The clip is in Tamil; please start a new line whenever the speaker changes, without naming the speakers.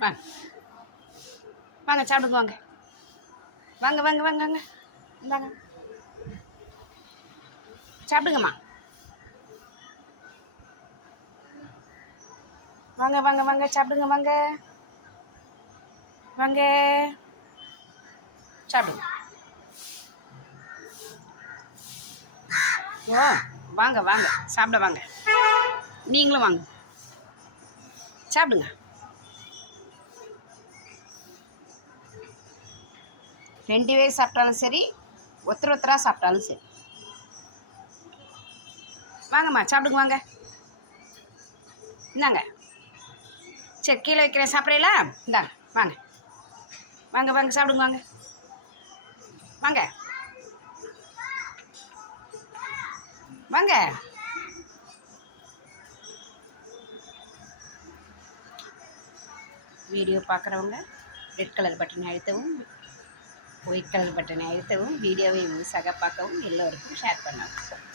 வாங்க. வாங்க சாப்பிடுங்க வாங்க. வாங்க வாங்க வாங்க வாங்க. இந்தாங்க. சாப்பிடுங்கம்மா. வாங்க வாங்க வாங்க சாப்பிடுங்க வாங்க. வாங்க. சாப்பிடுங்க. ஓ வாங்க வாங்க. சாப்பிட வாங்க. நீங்களும் வாங்க. சாப்பிடுங்க. ரெண்டு பேர் சாப்பிட்டாலும் சரி ஒருத்தர் ஒருத்தராக சாப்பிட்டாலும் சரி. வாங்கம்மா சாப்பிடுங்க வாங்க. இந்தாங்க. சரி கீழே வைக்கிறேன். சாப்பிட்றீங்களா? இந்தாங்க வாங்க. வாங்க வாங்க சாப்பிடுங்க வாங்க. வாங்க. வாங்க. வீடியோ பார்க்குறவங்க ரெட் கலர் பட்டனை அழுத்தவும் ஒயிட் கலர் பட்டனை அழுத்தவும் வீடியோவை முழுசாக பார்க்கவும் எல்லோருக்கும் ஷேர் பண்ணவும்